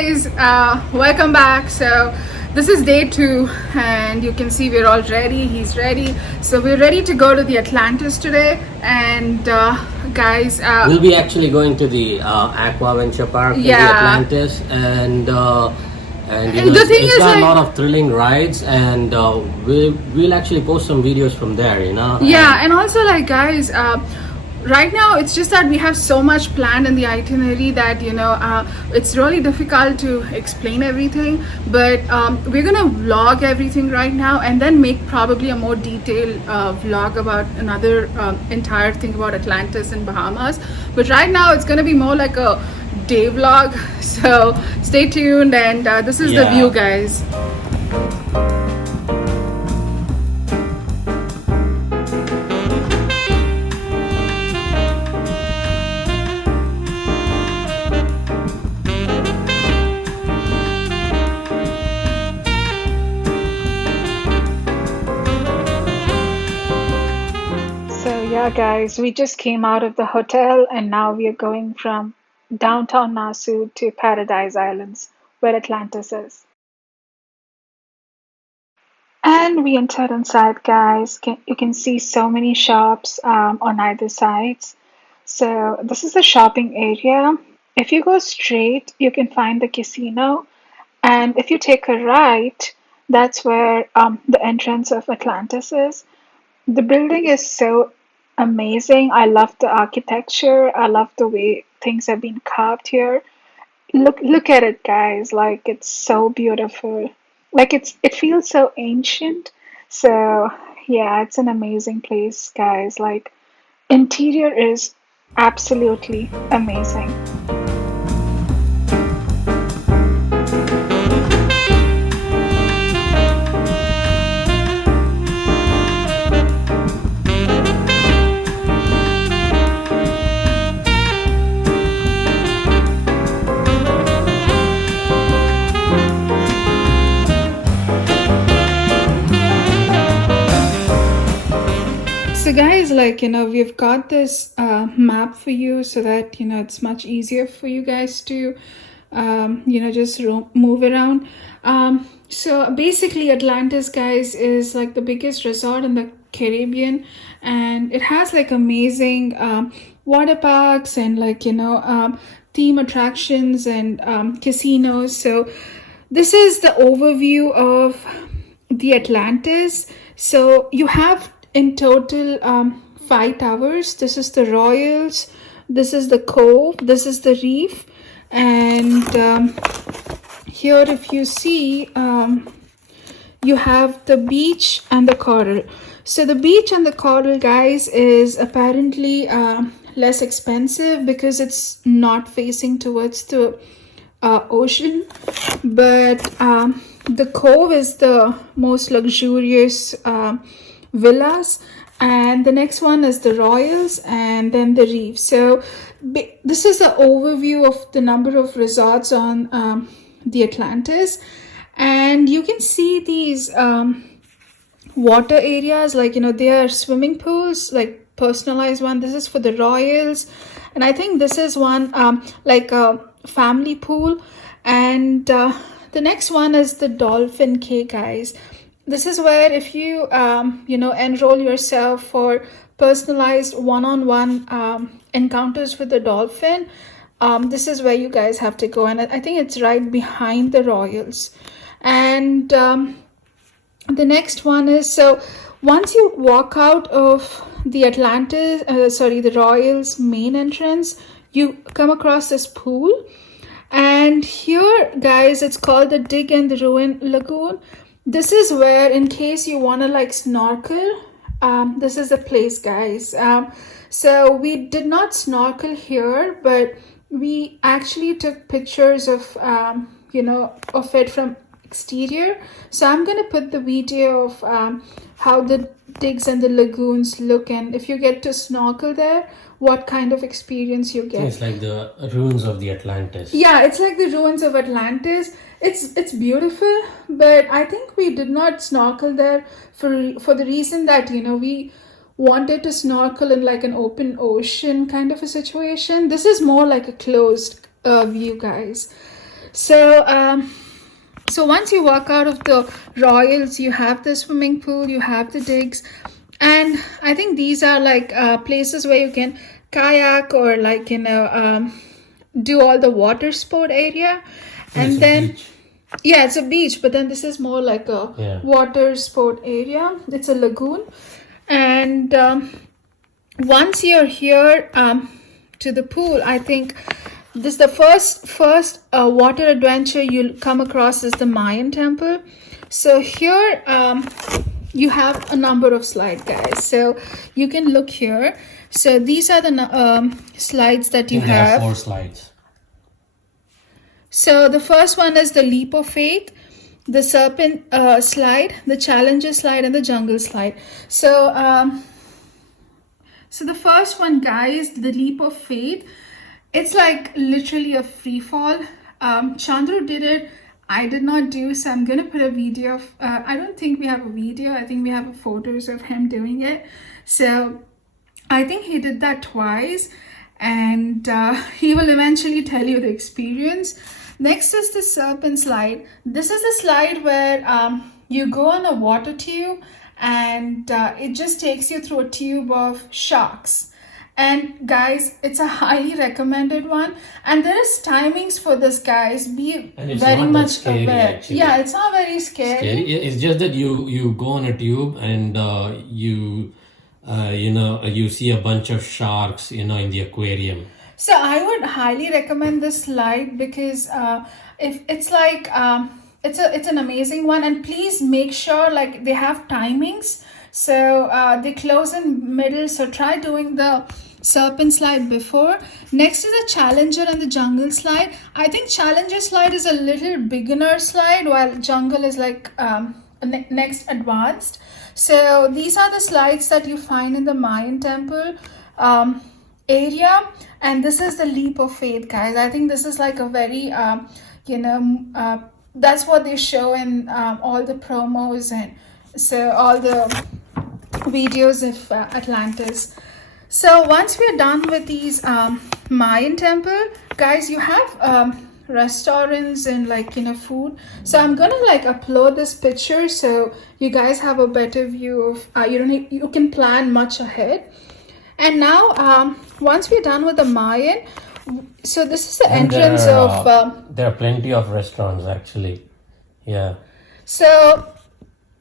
guys, welcome back. So this is day 2 and you can see we're all ready. He's ready. So we're ready to go to the Atlantis today. And guys, we'll be actually going to the Aqua Venture Park in the Atlantis, and the thing it's is, got a lot of thrilling rides, and we'll actually post some videos from there, Yeah, and also like guys, right now it's just that we have so much planned in the itinerary that it's really difficult to explain everything, but we're gonna vlog everything right now and then make probably a more detailed vlog about another entire thing about Atlantis and Bahamas. But right now it's gonna be more like a day vlog, so stay tuned. And this is the view, guys. Yeah, guys, we just came out of the hotel and now we are going from downtown Nassau to Paradise Islands, where Atlantis is. And we entered inside, guys. You can see so many shops on either sides. So this is the shopping area. If you go straight, you can find the casino. And if you take a right, that's where the entrance of Atlantis is. The building is so amazing. I love the architecture. I love the way things have been carved here. Look at it, guys. Like it's so beautiful. Like it feels so ancient. So yeah, it's an amazing place, guys. Like interior is absolutely amazing. So guys, like we've got this map for you so that it's much easier for you guys to just move around. So basically Atlantis, guys, is like the biggest resort in the Caribbean, and it has like amazing water parks and like theme attractions and casinos. So this is the overview of the Atlantis. So you have in total 5 towers. This is the Royals, this is the Cove, this is the Reef, and here if you see you have the beach and the coral. So the beach and the coral, guys, is apparently less expensive because it's not facing towards the ocean, but the Cove is the most luxurious villas, and the next one is the Royals, and then the Reef. So this is an overview of the number of resorts on the Atlantis, and you can see these water areas, like they are swimming pools, like personalized one. This is for the Royals, and I think this is one like a family pool, and the next one is the Dolphin Cay, guys. This is where if you enroll yourself for personalized one-on-one encounters with the dolphin, this is where you guys have to go, and I think it's right behind the Royals. And the next one is, so once you walk out of the the Royals main entrance, you come across this pool, and here, guys, it's called the Dig and the Ruin Lagoon. This is where, in case you want to like snorkel, this is the place, guys. So we did not snorkel here, but we actually took pictures of of it from exterior. So I'm gonna put the video of how the digs and the lagoons look, and if you get to snorkel there, what kind of experience you get. It's like the ruins of the Atlantis. Yeah, it's like the ruins of Atlantis. It's beautiful, but I think we did not snorkel there for the reason that we wanted to snorkel in like an open ocean kind of a situation. This is more like a closed view, guys. So so once you walk out of the Royals, you have the swimming pool, you have the digs, and I think these are like places where you can kayak or like do all the water sport area. And then yeah, it's a beach, but then this is more like a water sport area. It's a lagoon. And once you're here to the pool, I think this the first water adventure you'll come across is the Mayan temple. So here you have a number of slides, guys. So you can look here. So these are the slides that you have. There are 4 slides. So the first one is the leap of faith, the serpent slide, the challenger slide, and the jungle slide. So so the first one, guys, the leap of faith, it's like literally a free fall. Chandru did it. I did not do, so I'm gonna put a video of, I don't think we have a video. I think we have photos of him doing it. So I think he did that twice, and he will eventually tell you the experience. Next is the serpent slide. This is the slide where you go on a water tube, and it just takes you through a tube of sharks. And guys, it's a highly recommended one, and there is timings for this, guys. Be very much scary, aware. actually. Yeah, it's not very scary. It's just that you go on a tube and you see a bunch of sharks, in the aquarium. So I would highly recommend this slide because if it's like it's an amazing one, and please make sure like they have timings. So they close in middle. So try doing the serpent slide before. Next is the challenger and the jungle slide. I think challenger slide is a little beginner slide, while jungle is like next advanced. So these are the slides that you find in the Mayan temple area, and this is the leap of faith, guys. I think this is like a very that's what they show in all the promos and so all the videos of Atlantis. So once we're done with these Mayan temple, guys, you have restaurants and food. So I'm gonna upload this picture so you guys have a better view of you can plan much ahead. And now once we're done with the Mayan, so this is the entrance of there are plenty of restaurants actually. Yeah. So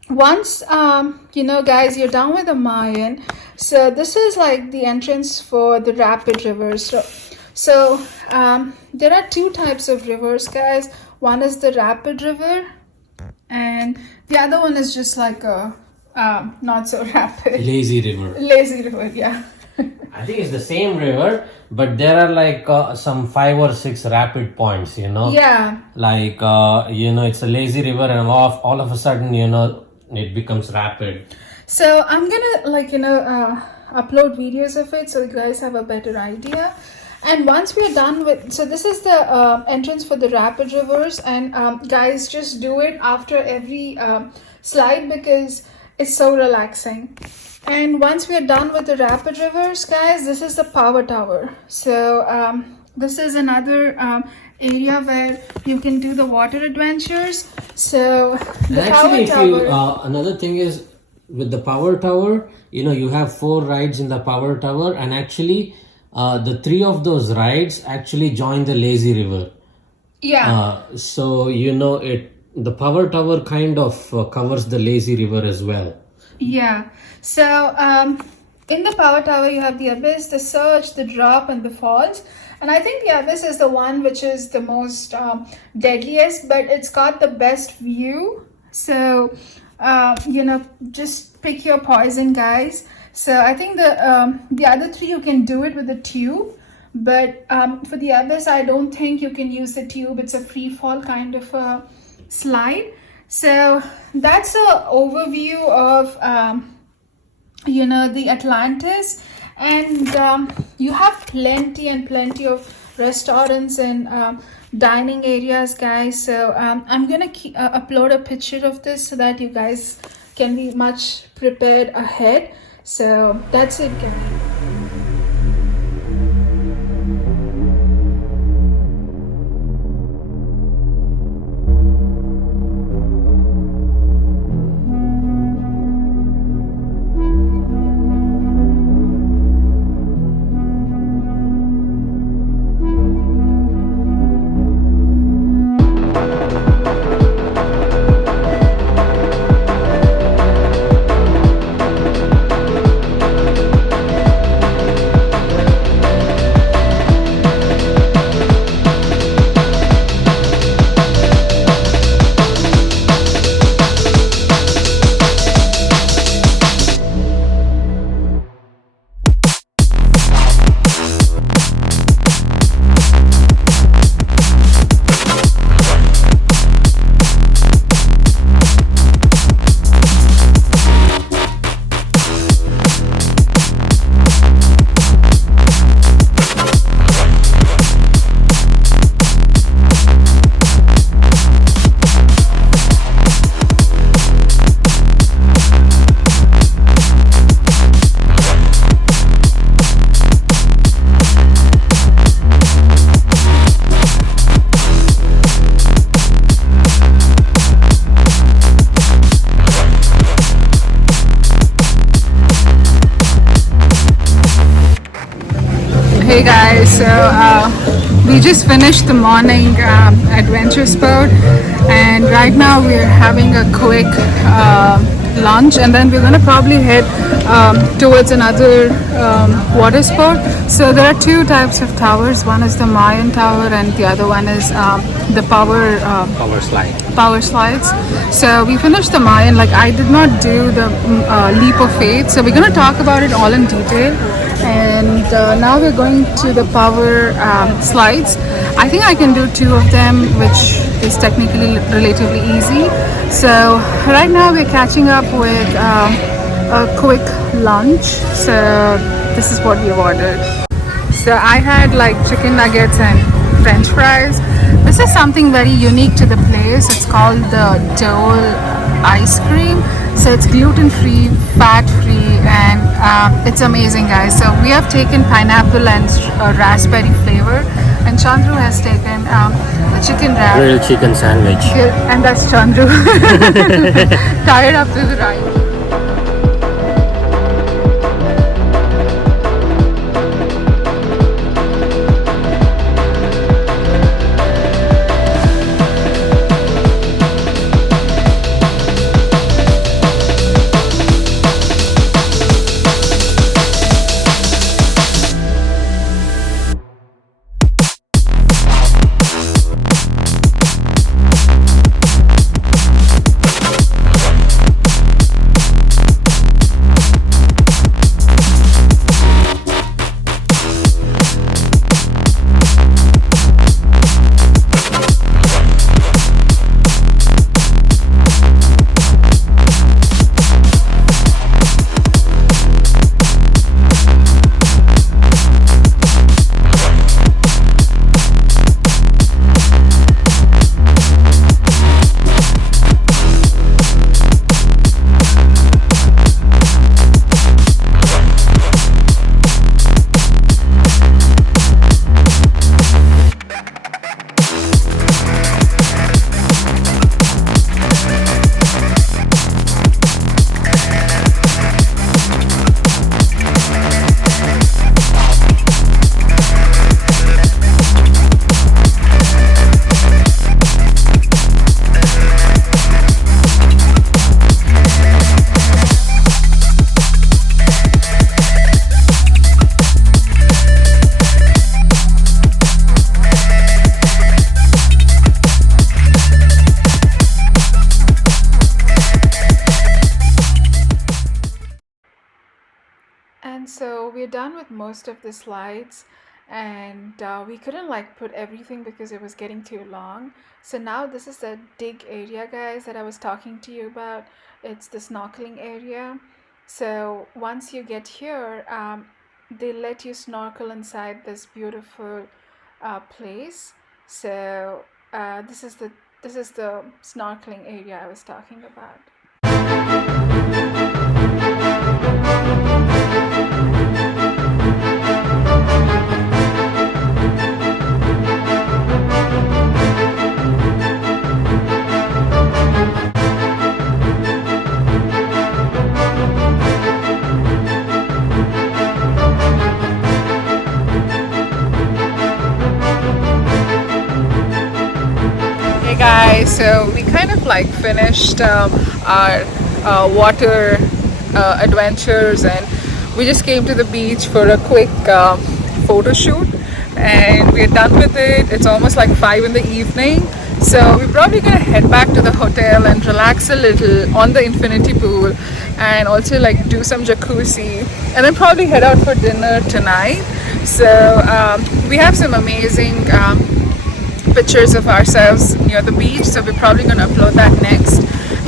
once guys, you're done with the Mayan, so this is like the entrance for the rapid rivers. So there are 2 types of rivers, guys. One is the rapid river, and the other one is just like a not so rapid Lazy river. Lazy river, yeah. I think it's the same river, but there are some 5 or 6 rapid points, Yeah. It's a lazy river, and all of a sudden, it becomes rapid. So I'm gonna upload videos of it so you guys have a better idea. And once we're done with, so this is the entrance for the rapid rivers, and guys, just do it after every slide because it's so relaxing. And once we're done with the rapid rivers, guys, this is the power tower. So this is another area where you can do the water adventures. So the actually, power tower. Another thing is with the power tower, you have 4 rides in the power tower, and actually the 3 of those rides actually join the lazy river. Yeah. So the power tower kind of covers the lazy river as well. Yeah. So in the power tower you have the abyss, the surge, the drop, and the falls. And I think the abyss is the one which is the most deadliest, but it's got the best view. So just pick your poison, guys. So I think the other 3 you can do it with the tube, but for the abyss I don't think you can use the tube. It's a free fall kind of a slide. So that's an overview of the Atlantis, and you have plenty of restaurants and dining areas, guys. So I'm gonna upload a picture of this so that you guys can be much prepared ahead. So that's it, guys. Hey guys, so we just finished the morning adventure sport, and right now we're having a quick lunch, and then we're gonna probably head towards another water sport. So there are two types of towers. One is the Mayan tower, and the other one is the power slides. So we finished the Mayan. Like, I did not do the leap of faith, so we're gonna talk about it all in detail. And now we're going to the power slides. I think I can do two of them, which is technically relatively easy. So right now we're catching up with a quick lunch. So this is what we ordered. So I had like chicken nuggets and french fries. This is something very unique to the place. It's called the Dole ice cream. So it's gluten-free, fat-free, and it's amazing, guys. So we have taken pineapple and raspberry flavor, and Chandru has taken the chicken wrap. Grilled chicken sandwich. And that's Chandru. Tired after the ride. And so we're done with most of the slides, and we couldn't like put everything because it was getting too long. So now this is the dig area, guys, that I was talking to you about. It's the snorkeling area. So once you get here, they let you snorkel inside this beautiful place. So this is the snorkeling area I was talking about. Hey guys, so we kind of like finished our water adventures, and we just came to the beach for a quick photo shoot, and we're done with it. It's almost like 5 in the evening, so we're probably gonna head back to the hotel and relax a little on the infinity pool, and also like do some jacuzzi, and then probably head out for dinner tonight. So we have some amazing pictures of ourselves near the beach, so we're probably going to upload that next,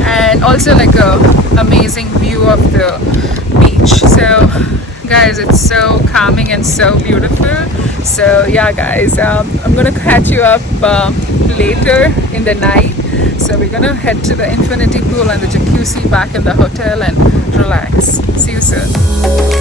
and also like a amazing view of the beach. So guys, it's so calming and so beautiful. So yeah guys, I'm gonna catch you up later in the night. So we're gonna head to the infinity pool and the jacuzzi back in the hotel and relax. See you soon.